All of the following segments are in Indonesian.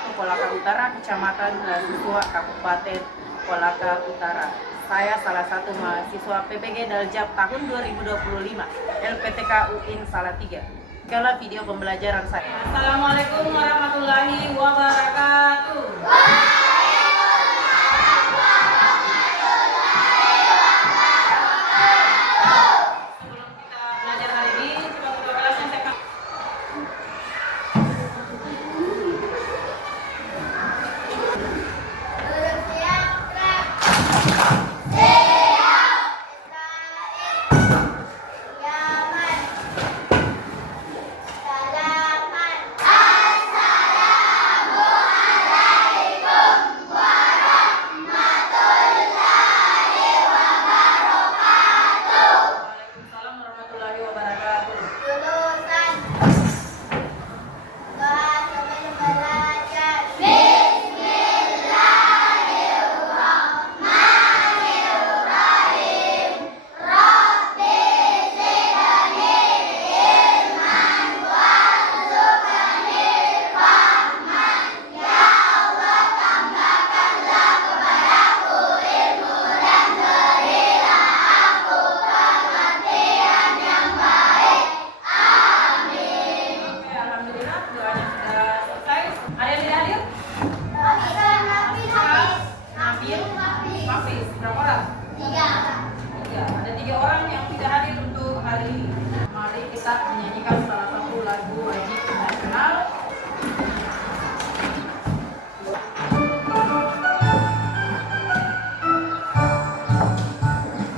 1 Kolaka Utara, Kecamatan Susua, Kabupaten Kolaka Utara. Saya salah satu mahasiswa PPG Daljab tahun 2025 LPTK UIN Salatiga. Inilah video pembelajaran saya. Assalamualaikum warahmatullahi wabarakatuh. Ada 3 orang yang tidak hadir untuk hari ini. Mari kita menyanyikan salah satu lagu wajib nasional.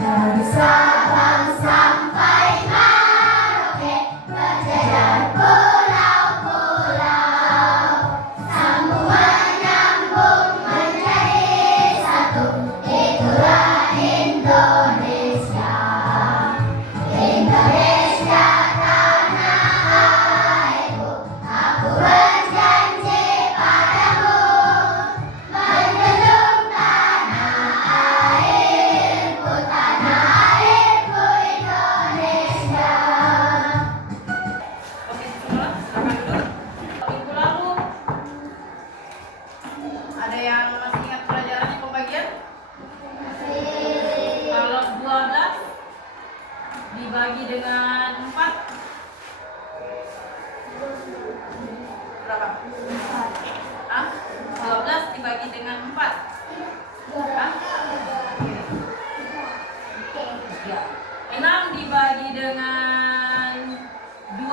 Dari Sabang sampai Merauke, berjajar pulau-pulau, semua nyambung menjadi satu. Itulah Indonesia, Indonesia tanah airku. Aku berjanji padamu, menjunjung tanah airku, tanah airku Indonesia. Oke, semua silakan duduk. Minggu lalu ada yang masih ingat pelajarannya pembagian? Kalau 12 dibagi dengan 4 berapa? 12 dibagi dengan 4. Ya. 6 dibagi dengan 2.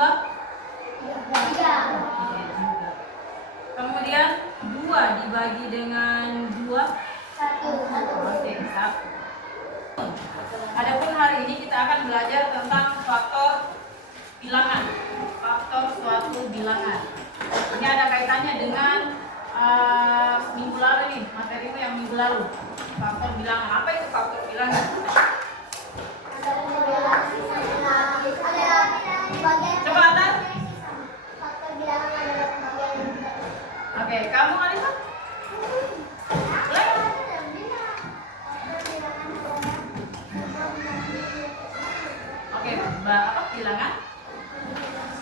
Kemudian 2 dibagi dengan 2. Oke, 1. Adapun hari ini kita akan belajar tentang faktor bilangan. Faktor suatu bilangan. Ini ada kaitannya dengan minggu lalu nih, materimu yang minggu lalu. Faktor bilangan. Apa itu faktor bilangan? Coba Atar. Oke, kamu Alisa? Oke, apa bilangan?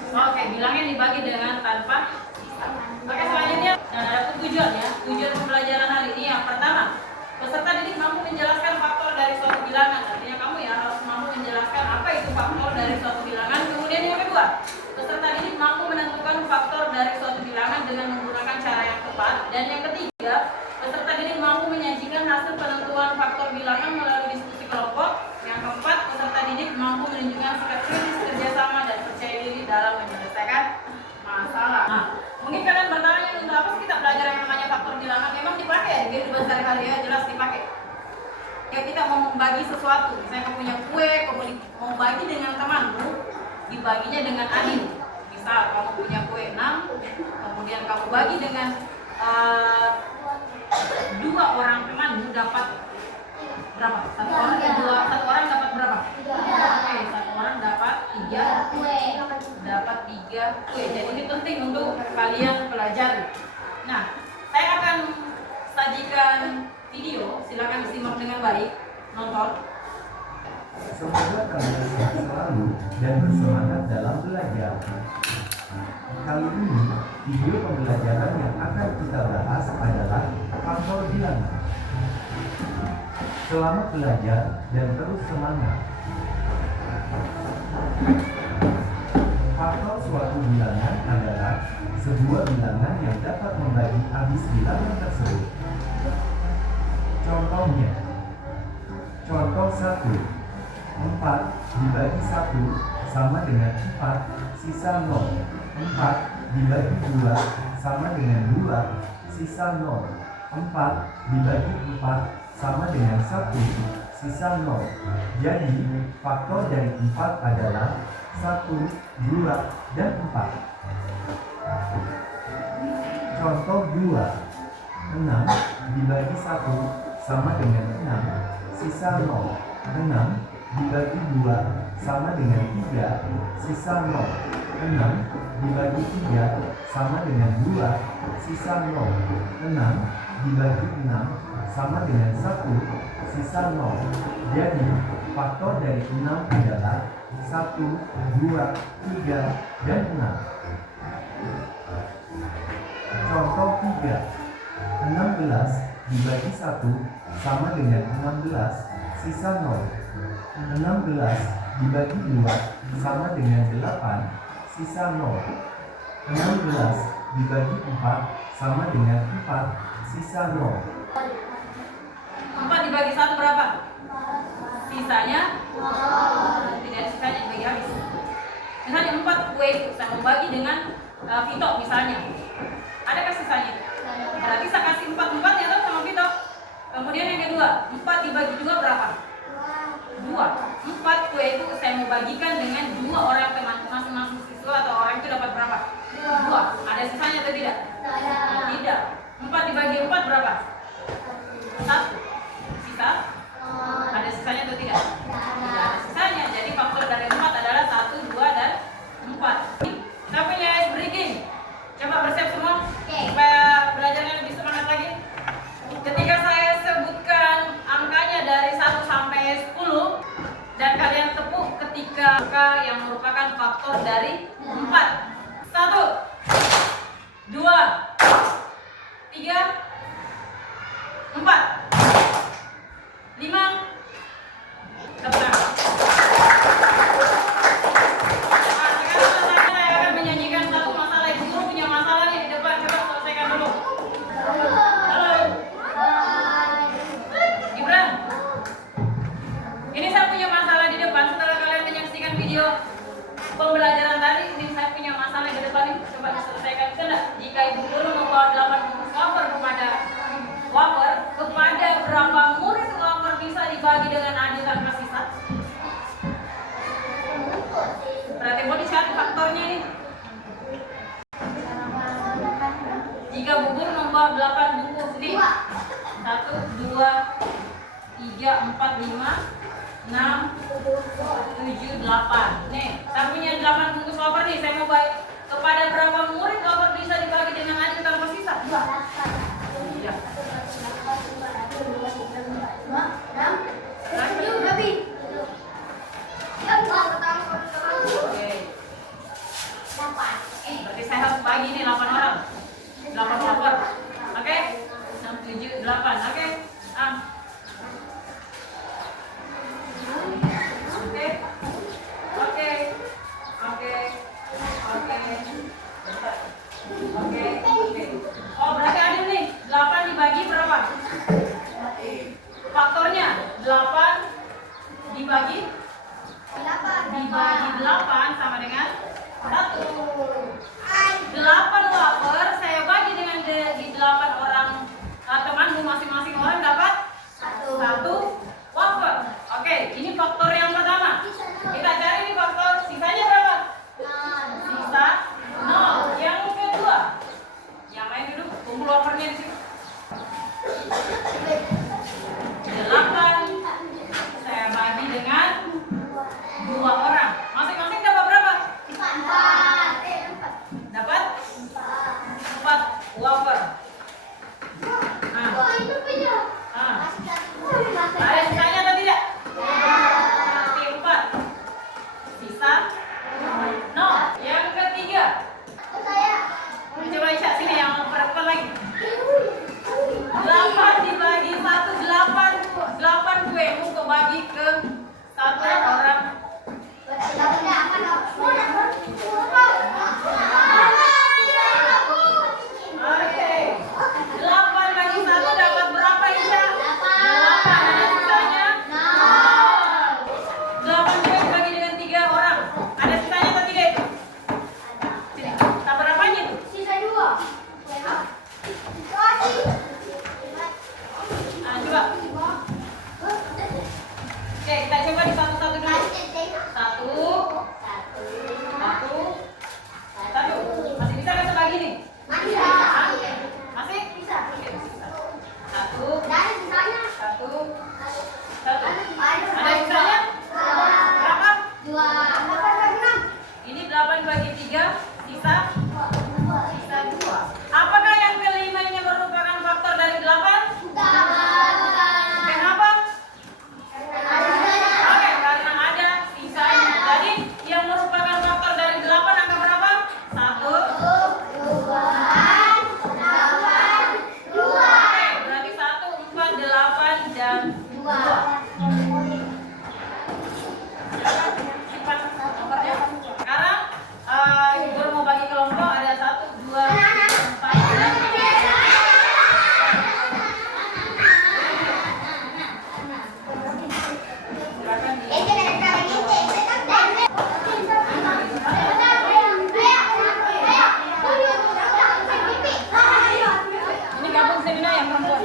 Oke, bilangnya dibagi dengan tanpa sisa. Oke, selanjutnya dan ada tujuan ya. Tujuan pembelajaran hari ini yang pertama, peserta didik mampu menjelaskan faktor dari suatu bilangan. Artinya kamu ya harus mampu menjelaskan apa itu faktor dari suatu bilangan. Kemudian yang kedua, peserta didik mampu menentukan faktor dari suatu bilangan dengan menggunakan cara yang tepat. Dan yang ketiga, peserta didik mampu menyajikan hasil penentuan faktor bilangan melalui diskusi kelompok. Yang keempat, peserta didik mampu menunjukkan sikap kritis, kerjasama, dan percaya diri dalam menyelesaikan masalah. Nah, mungkin kalian bertanya untuk apa sih kita belajar yang namanya faktor bilangan? Memang dipakai ya di kehidupan sehari-hari ya, jelas dipakai. Ya, kita mau membagi sesuatu, misalnya kamu punya kue, kamu mau bagi dengan temanmu, dibaginya dengan adil. Misal kamu punya kue 6, kemudian kamu bagi dengan 2 orang temanmu dapat berapa? Satu orang dapat berapa? Oke, 1 orang dapat 3 kue. Jadi ini penting untuk kalian pelajari. Nah, saya akan sajikan video, silakan disimak dengan baik, nonton. Semoga kalian sehat selalu dan bersemangat dalam belajar. Kali ini Video pembelajaran yang akan kita bahas adalah faktor bilangan. Selamat belajar dan terus semangat. Faktor suatu bilangan adalah sebuah bilangan yang dapat membagi habis bilangan tersebut. Contohnya, contoh 1, 4 dibagi 1 sama dengan 4, sisa 0. 4 dibagi 2 sama dengan 2, sisa 0. 4 dibagi 4 sama dengan 1, sisa 0. Jadi, faktor dari 4 adalah 1, 2, dan 4. Contoh 2, 6 dibagi 1 sama dengan 6, sisa 0. 6 dibagi 2 sama dengan 3, sisa 0. 6 dibagi 3 sama dengan 2, sisa 0. 6 dibagi 6 sama dengan 1, sisa 0. Jadi, faktor dari 6 adalah 1, 2, 3, dan 6. Contoh 3, 16 dibagi 1 sama dengan 16, sisa 0. 16 dibagi 2 sama dengan 8, sisa 0. 16 dibagi 4 sama dengan 4, sisa 0. 4 dibagi 1 berapa? Sisanya? Tidak ada sisanya, dibagi habis. Misalnya 4 kue itu saya mau bagi dengan Vito misalnya. Adakah sisanya? Berarti saya kasih 4 ya toh sama Vito. Kemudian yang kedua, 4 dibagi 2 berapa? 2. 4 kue itu saya mau bagikan dengan 2 orang teman, masing-masing siswa atau orang itu dapat berapa? 2. Ada sisanya atau tidak? Tidak. 4 dibagi 4 berapa? 1. Sisa? Ada sisanya atau tidak? Tidak ada sisanya. Jadi faktor dari 4 adalah 1, 2, dan 4. Kita punya ice breaking. Coba bersiap semua supaya belajarnya lebih semangat lagi. Ketika saya sebutkan angkanya dari 1 sampai 10 dan kalian tepuk ketika angka yang merupakan faktor dari 4. 1, 2, 3, 4, 5. Tepuk tangan. Sekarang saya akan menyanyikan satu masalah. Ibu guru punya masalah nih di depan. Coba selesaikan dulu. Halo. Gibran. Ini saya punya masalah di depan. Setelah kalian menyaksikan video pembelajaran tadi, ini saya punya masalah di depan ini. Coba diselesaikan. Tidak. Jika ibu guru membawa 8 bungkus wafer kepada berapa murid wafer bisa dibagi dengan adil tanpa sisa? Berarti mau dicari faktornya ini. Jika bu guru membawa 8 bungkus ini 1, 2, 3, 4, 5, 6, 7, 8. Nih, saya punya 8 bungkus wafer nih. Saya mau bagi kepada berapa murid wafer bisa dibagi dengan adil tanpa sisa? 2. Iya. Berarti saya harus bagi nih 8 orang. 8 wafer. Oke? 6, 7, 8. Oke? Oh, berarti adil nih. 8 dibagi berapa? Faktornya 8 dibagi 8 sama dengan 1. 8 wafer saya bagi dengan di 8 orang temanmu, masing-masing orang dapat 1 wafer. Oke, ini faktor yang pertama. Kita cari nih faktor sisanya berapa? Sisa 0. Yang kedua, yang main dulu, kumpul wafernya di sini. 8 saya bagi dengan 2 orang. Masing-masing dapat berapa? 4. Dapat bagi ke satu orang. Oke. 8 bagi 1 dapat berapa, Isya? 8. Ada sisanya? 8 juga dibagi dengan 3 orang. Ada sisanya atau tidak itu? Sini. Tak berapanya itu? Nah, coba. Oke, kita coba di satu-satu dulu. Satu. Masih bisa nggak sebagi nih? Masih? Oke, bisa. Satu. Ada sisanya? Berapa? Ini 8 bagi 3, sisa 2. Apakah yang kelima ini merupakan faktor dari 8? Kenapa? Oke, karena ada sisanya. Jadi yang merupakan faktor dari 8 angka berapa? 1. Oke, berarti 1, 4, 8, dan 2. Simpan nomornya. Sekarang Ibu mau bagi kelompok, ada 1, 2, 4, dan 5. Silakan di ini gabung seminar yang perempuan.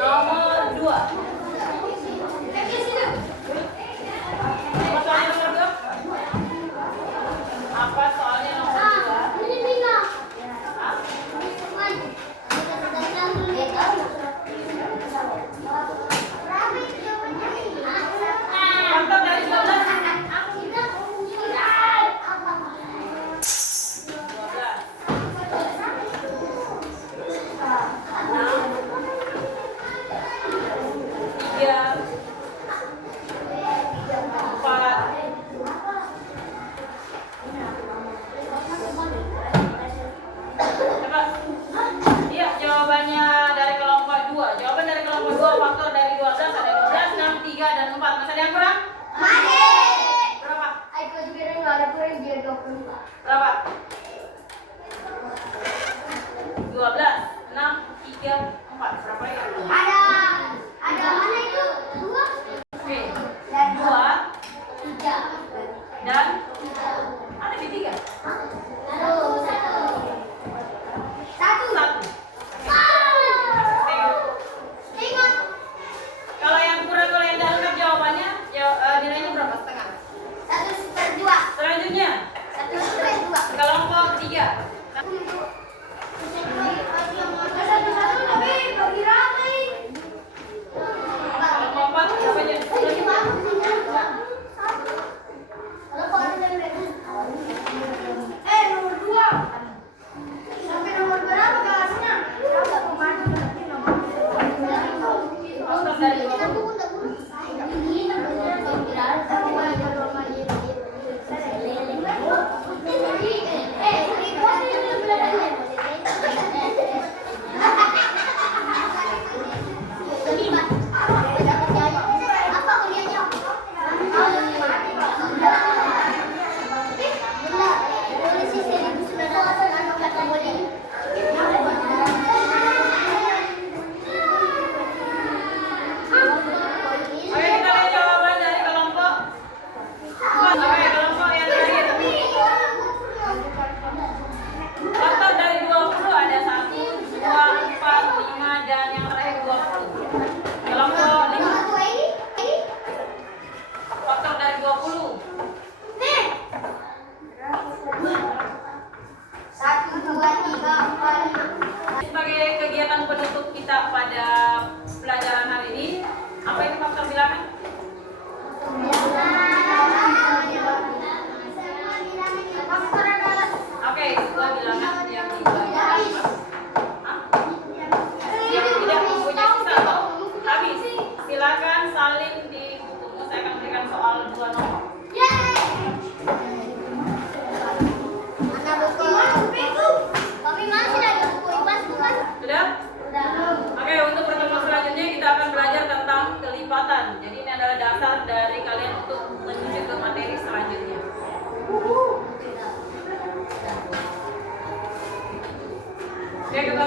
nomor 2. Apa soalnya nomor 2? Apa soalnya nomor 2? Hah? Faktor dari 12. 1, 2, 3, 4. Sebagai kegiatan penutup kita pada pelajaran hari ini, apa itu faktor bilangan? Oke, sebuah bilangan yang dibagi yang tidak mempunyai sisa atau habis. Silakan salin di bukumu. Saya akan berikan soal 2 nomor. Sudah? Oke, untuk pertemuan selanjutnya kita akan belajar tentang kelipatan. Jadi ini adalah dasar dari kalian untuk menuju ke materi selanjutnya. Oke, kita